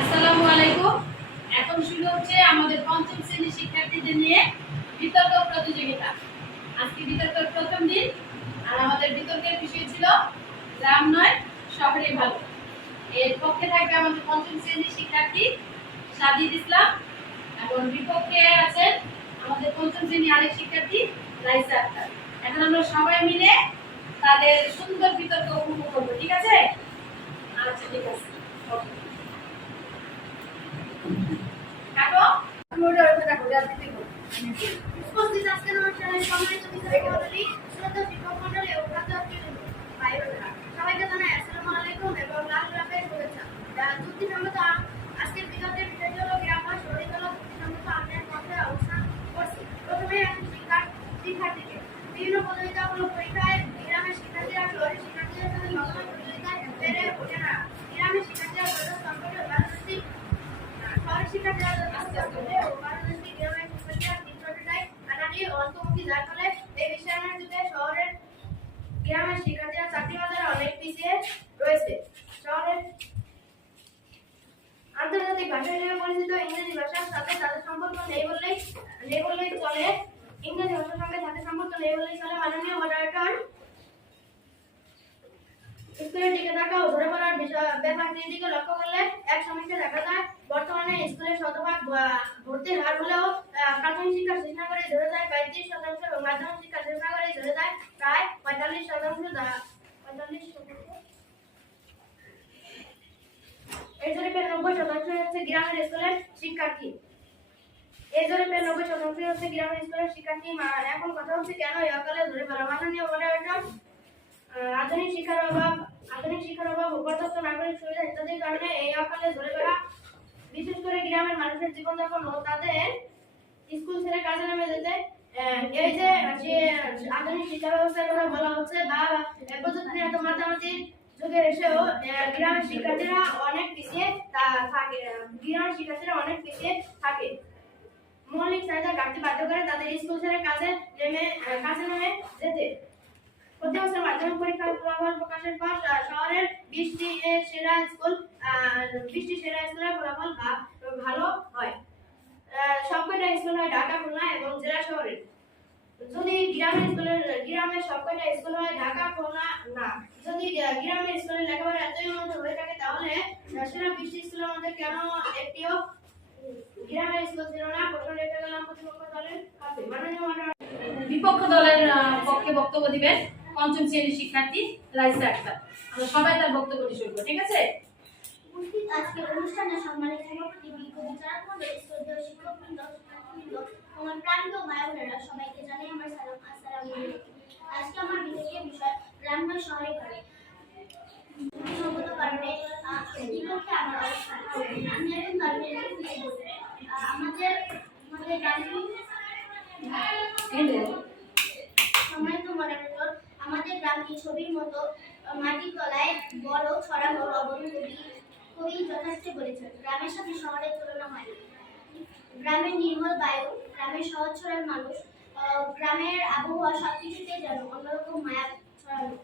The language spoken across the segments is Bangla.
আসসালামু আলাইকুম। এখন শুরু হচ্ছে আমাদের পঞ্চম শ্রেণির শিক্ষার্থীদের নিয়ে বিতর্ক প্রতিযোগিতা। আজকে বিতর্কের প্রথম দিন, আর আমাদের বিতর্কের বিষয় ছিল গ্রাম নয়, শহরে ভালো। এর পক্ষে থাকবে আমাদের পঞ্চম শ্রেণির শিক্ষার্থী সাদিদ ইসলাম, এবং বিপক্ষে আছেন আমাদের পঞ্চম শ্রেণির আরেক শিক্ষার্থী রাইসা আক্তার। এখন আমরা সবাই মিলে তাদের সুন্দর বিতর্ক উপভোগ করব ঠিক আছে আচ্ছা ঠিক আছে Okay. কাটো আমি ওটা ওটা কাটো যাতে দেখো উপস্থিত সবাইকে জানাই আসসালামু আলাইকুম এবং লাল গোলাপের শুভেচ্ছা। যুক্তি যুক্তিসঙ্গত আ- আজকের বিতর্কের বিষয়টি হলো গ্রাম বা শহরে চলা যুক্তিসঙ্গত আইনের পথে অবস্থান করছি। প্রথমে আসি শিক্ষা- শিক্ষার্থীকে। বিভিন্ন প্রতিযোগিতামূলক পরীক্ষায় গ্রামের শিক্ষার্থীরা শহরের শিক্ষার্থীদের সাথে কখনোই প্রতিযোগিতায় পেরে ওঠে না। গ্রামের শিক্ষার্থীরা বৈধ সম্পর্কে রাজনৈতিক শহরের শিক্ষার্থীরা আস্তে আস্তে ও রাজনৈতিক গ্রামের শিক্ষার্থীরা চিত্রটাই আনাটি অন্তর্মুখী যার ফলে এই বিশ্বায়নের যুগে শহরের গ্রামের শিক্ষার্থীরা চাকরি বাজারে অনেক পিছিয়ে রয়েছে শহরের আন্তর্জাতিক ভাষা হিসেবে ইংরেজি ভাষার সাথে তাদের সম্পর্ক নেই বললেই নেই বললেই চলে। ইংরেজি ভাষার সঙ্গে তাদের সম্পর্ক নেই বললেই চলে। মাননীয় মডারেটর স্কুলে টিকে থাকা ও ধরে বিষয় ব্যাপারটির দিকে লক্ষ্য করলে এক সমীক্ষা দেখা যায়, বর্তমানে স্কুলের শতভাগ ভর্তির হার হলেও প্রাথমিক শিক্ষা না করে ধরে যায় পঁয়ত্রিশ শতাংশ এবং মাধ্যমিক শিক্ষা না করে ধরে যায় প্রায় পঁয়তাল্লিশ শতাংশ পঁয়তাল্লিশ শতাংশ এই জরিপের নব্বই শতাংশ হচ্ছে গ্রামের স্কুলের শিক্ষার্থী। এই জরিপের নব্বই হচ্ছে গ্রামের স্কুলের শিক্ষার্থী। মা- এখন কথা হচ্ছে কেন এই অকালে ধরে পড়া মাননীয় মডারেটর আহ, আধুনিক শিক্ষার অভাব আধুনিক শিক্ষার অভাব উপর্যস্ত নাগরিক সুবিধা ইত্যাদির কারণে এই অকালে ধরে বেড়া বিশেষ করে গ্রামের মানুষের জীবনযাপন ও তাদের স্কুল ছেড়ে কাজে নেমে যেতে এই যে যে আধুনিক শিক্ষা ব্যবস্থার কথা বলা হচ্ছে বা প্রযুক্তি এত মাতামাতির যুগে এসেও বাধ্য করে তাদের স্কুল কাজে নেমে কাজে নেমে যেতে। প্রতি বছর পরীক্ষার প্রকাশের পর শহরের বৃষ্টি সেরা স্কুল বৃষ্টি সেরা স্কুলের ভালো হয় আহ, সবকটা স্কুল হয় ঢাকা খুলনা এবং জেলা শহরে যদি গ্রামের স্কুলের, গ্রামের সবকটা স্কুল হয় ঢাকা, খুলনা, না। যদি গ্রামের স্কুলের লেখাপড়া এতই উন্নত হয়ে থাকে, তাহলে সেরা বৃষ্টি স্কুলের মধ্যে কেন একটিও গ্রামের স্কুল ছিল না? প্রশ্ন রেখে গেলাম প্রতিপক্ষ দলের মাননীয় বিপক্ষ দলের পক্ষে বক্তব্য দিবেন পঞ্চম শ্রেণির শিক্ষার্থী রাইসা আক্তার। আমরা সবাই তার বক্তব্যটি শুনব, ঠিক আছে? আজকের অনুষ্ঠানে সম্মানিত সভাপতি বিজ্ঞ বিচারক মণ্ডলী শ্রদ্ধেয় শিক্ষকবৃন্দ শিক্ষার্থীবৃন্দ আমার ভাই বোনেরা সবাইকে জানাই আমার সালাম আসসালামু আজকে আমার বিষয় গ্রাম নয় শহরে ঘরে। সঙ্গত কারণে বিপক্ষে আমার অবস্থান আমি একজন ধর্মের আমাদের আমাদের গ্রামে সম্মানিত মডারেটর আমাদের গ্রামটি ছবির মতো মাটির তলায় বড় ছড়ানো লবণ কবি কবি যথার্থ বলেছেন। গ্রামের সাথে শহরের তুলনা হয় গ্রামের নির্মল বায়ু গ্রামের সহজ সরল মানুষ গ্রামের আবহাওয়া সবকিছুতে যেন অন্যরকম মায়া ছড়ানো।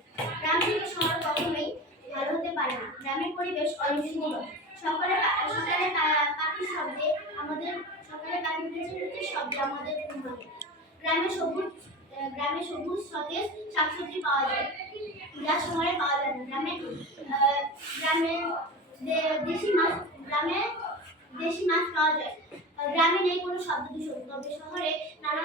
গ্রাম থেকে শহর কখনোই ভালো হতে পারে না। গ্রামের পরিবেশ অনেক সুন্দর সকালে সকালে পাখির শব্দে আমাদের, সকালে পাখির কিচিরমিচির শব্দে আমাদের ঘুম গ্রামে সবুজ গ্রামে সবুজ সতেজ শাকসবজি পাওয়া যায়। যা শহরে পাওয়া যায় না। গ্রামে গ্রামে দেশি মাছ, গ্রামে দেশি মাছ পাওয়া যায়। গ্রামে নেই কোনো শব্দ দূষণ। তবে শহরে নানা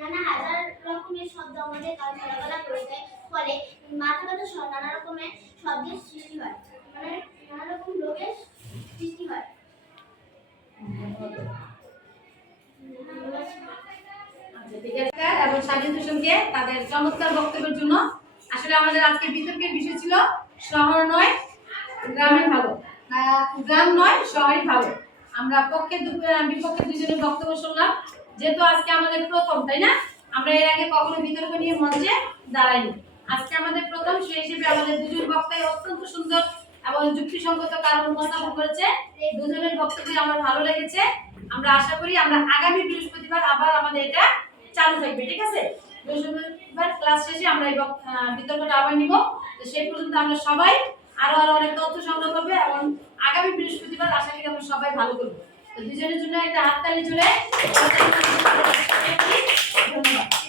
নানা হাজার রকমের শব্দ আমাদের কান চলাফেরা করে দেয়। ফলে মাথা ব্যথা সহ নানা রকমের শব্দের সৃষ্টি হয়। মানে নানা রকম রোগের সৃষ্টি হয়। আচ্ছা এবং স্বাধীন হোসেনকে তাদের চমৎকার বক্তব্যের জন্য আসলে আমাদের আজকে বিতর্কের বিষয় ছিল শহর নয় গ্রামে ভালো গ্রাম নয় শহরই ভালো আমরা পক্ষে বিপক্ষে দুজনের বক্তব্য শুনলাম। যেহেতু আজকে আমাদের প্রথম, তাই না? আমরা এর আগে কখনো বিতর্ক নিয়ে মঞ্চে দাঁড়াইনি। আজকে আমাদের প্রথম, সেই হিসেবে আমাদের দুজন বক্তাই অত্যন্ত সুন্দর এবং যুক্তিসঙ্গত কারণ উপস্থাপন করেছে। দুজনের বক্তব্য আমার ভালো লেগেছে। আমরা আশা করি আমরা আগামী বৃহস্পতিবার আবার আমাদের এটা চালু থাকবে, ঠিক আছে? বৃহস্পতিবার ক্লাস শেষে আমরা এই বিতর্কটা আবার নিব। সেই পর্যন্ত আমরা সবাই আরও আরও অনেক তথ্য সংগ্রহ করবে এবং সবাই ভালো করব দুজনের জন্য একটা হাততালি জুড়ে ধন্যবাদ।